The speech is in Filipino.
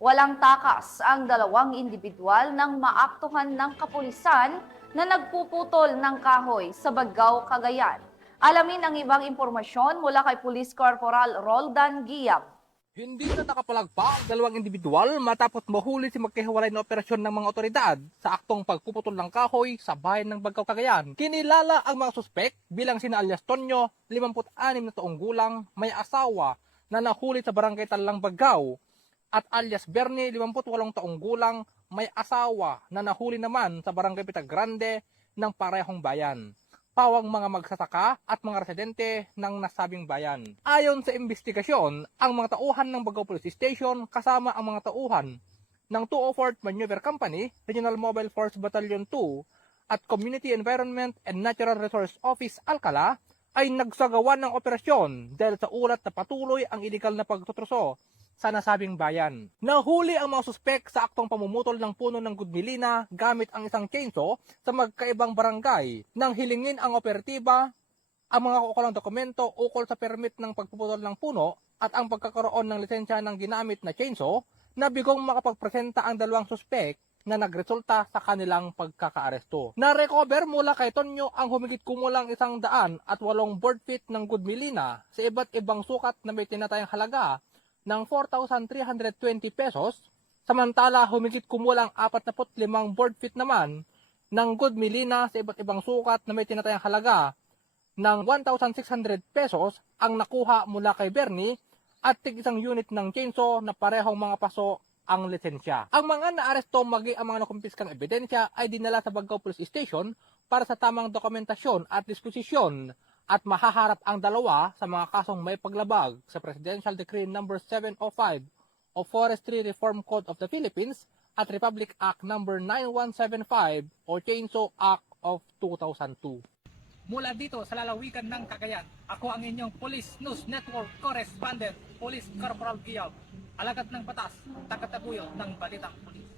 Walang takas ang dalawang individual nang maaktuhan ng kapulisan na nagpuputol ng kahoy sa Bagao, Cagayan. Alamin ang ibang impormasyon mula kay Police Corporal Roldan Guiam. Hindi na nakapalagpa ang dalawang individual matapos mahuli si magkahiwalay na operasyon ng mga otoridad sa aktong pagpuputol ng kahoy sa bayan ng Bagao, Cagayan. Kinilala ang mga suspek bilang sina alias Tonyo, 56 na taong gulang, may asawa na nahuli sa barangay Talang, Bagao, at alias Bernie, 58 taong gulang, may asawa na nahuli naman sa barangay Pitagrande ng parehong bayan. Pawang mga magsasaka at mga residente ng nasabing bayan. Ayon sa investigasyon, ang mga tauhan ng Bagao Police Station kasama ang mga tauhan ng 204th Maneuver Company, Regional Mobile Force Battalion 2 at Community Environment and Natural Resource Office Alcala ay nagsagawa ng operasyon dahil sa ulat na patuloy ang iligal na pagtutruso sa nasabing bayan. Nahuli ang mga suspek sa aktong pamumutol ng puno ng Gudmilina gamit ang isang chainsaw sa magkaibang barangay nang hilingin ang operatiba ang mga kukulang dokumento ukol sa permit ng pagpuputol ng puno at ang pagkakaroon ng lisensya ng ginamit na chainsaw na bigong makapagpresenta ang dalawang suspek na nagresulta sa kanilang pagkakaaresto. Na-recover mula kay Tonyo ang humigit kumulang 108 board feet ng Gudmilina sa iba't ibang sukat na may tinatayang halaga ng 4,320 pesos, samantala humigit kumulang 45 board feet naman ng Gudmilina sa iba't ibang sukat na may tinatayang halaga ng 1,600 pesos ang nakuha mula kay Bernie at tig-isang unit ng chainsaw na parehong mga paso ang lisensya. Ang mga naaresto magi ang mga nakumpiskang ebidensya ay dinala sa Bagao Police Station para sa tamang dokumentasyon at disposisyon at mahaharap ang dalawa sa mga kasong may paglabag sa Presidential Decree No. 705 of Forestry Reform Code of the Philippines at Republic Act No. 9175 o Chainsaw Act of 2002. Mula dito sa lalawigan ng Cagayan, ako ang inyong Police News Network Correspondent, Police Corporal Guiam, alagad ng batas, tagataguyod ng Balitang Pulis.